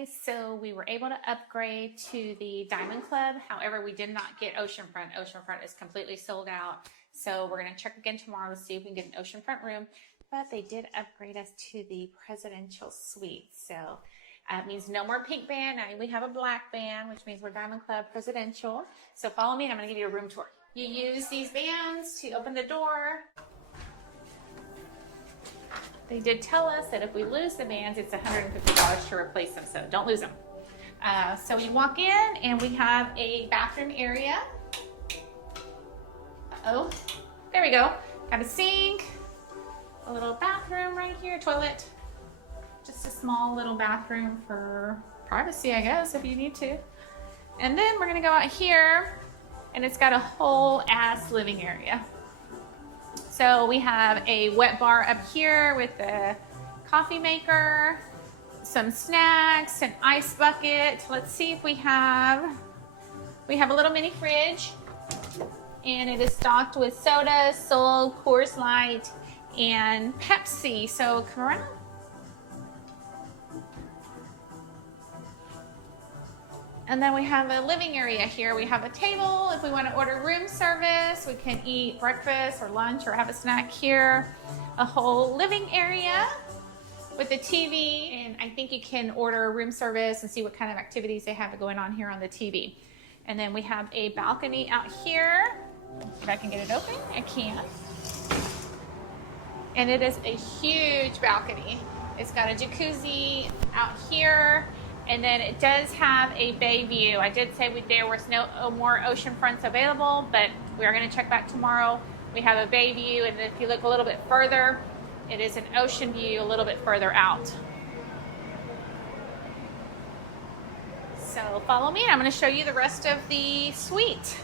guys, so we were able to upgrade to the Diamond Club. However, we did not get oceanfront. Oceanfront is completely sold out. So we're going to check again tomorrow to see if we can get an oceanfront room. But they did upgrade us to the presidential suite. So it means no more pink band. Now we have a black band, which means we're Diamond Club presidential. So follow me and I'm going to give you a room tour. You use these bands to open the door. They did tell us that if we lose the bands, it's $150 to replace them, so don't lose them. So we walk in and we have a bathroom area. Uh-oh, there we go. Got a sink, a little bathroom right here, toilet. Just a small little bathroom for privacy, I guess, if you need to. And then we're gonna go out here and it's got a whole ass living area. So we have a wet bar up here with the coffee maker, some snacks, an ice bucket. Let's see if we have a little mini fridge and it is stocked with soda, Sol, Coors Light, and Pepsi. So come around. And then we have a living area here. We have a table. If we want to order room service, we can eat breakfast or lunch or have a snack here. A whole living area with a TV. And I think you can order room service and see what kind of activities they have going on here on the TV. And then we have a balcony out here. If I can get it open, I can. And it is a huge balcony. It's got a jacuzzi out here. And then it does have a bay view. I did say there was no more ocean fronts available, but we are going to check back tomorrow. We have a bay view, and if you look a little bit further, it is an ocean view a little bit further out. So follow me, and I'm going to show you the rest of the suite.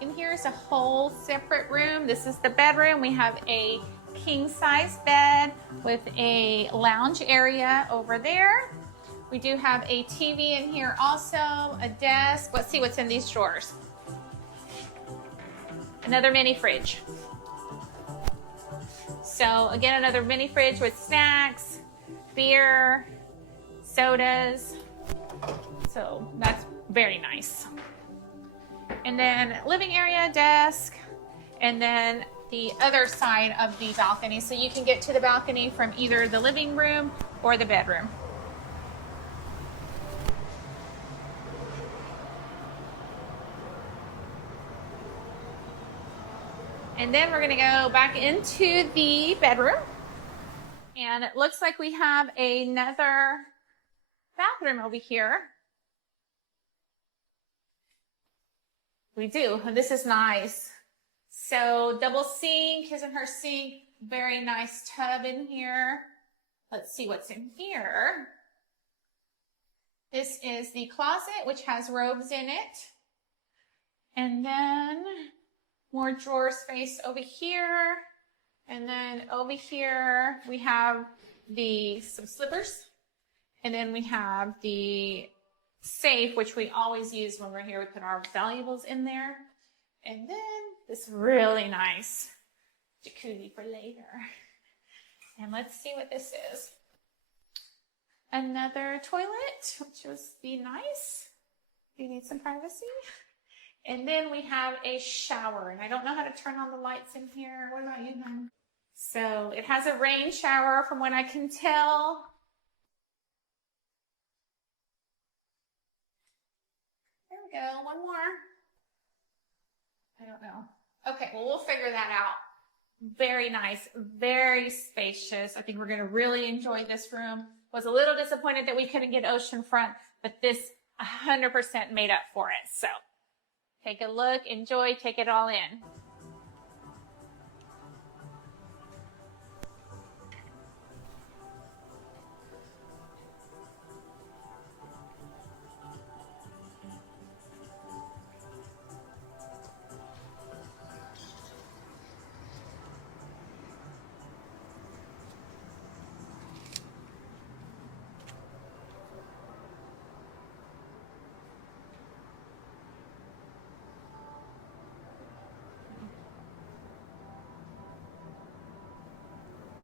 In here is a whole separate room. This is the bedroom. We have a king size bed with a lounge area over there. We do have a TV in here also, a desk. Let's see what's in these drawers. Another mini fridge. So again, another mini fridge with snacks, beer, sodas. So that's very nice. And then living area, desk, and then the other side of the balcony. So you can get to the balcony from either the living room or the bedroom. And then we're gonna go back into the bedroom. And it looks like we have another bathroom over here. We do. This is nice. So double sink, his and her sink. Very nice tub in here. Let's see what's in here. This is the closet, which has robes in it. And then more drawer space over here. And then over here, we have some slippers. And then we have the safe, which we always use when we're here. We put our valuables in there. And then this really nice jacuzzi for later. And let's see what this is. Another toilet, which would be nice. You need some privacy. And then we have a shower. And I don't know how to turn on the lights in here. What about you, hon? So it has a rain shower from what I can tell. There we go, one more. I don't know. Okay, well, we'll figure that out. Very nice, very spacious. I think we're gonna really enjoy this room. Was a little disappointed that we couldn't get oceanfront, but this 100% made up for it. So take a look, enjoy, take it all in.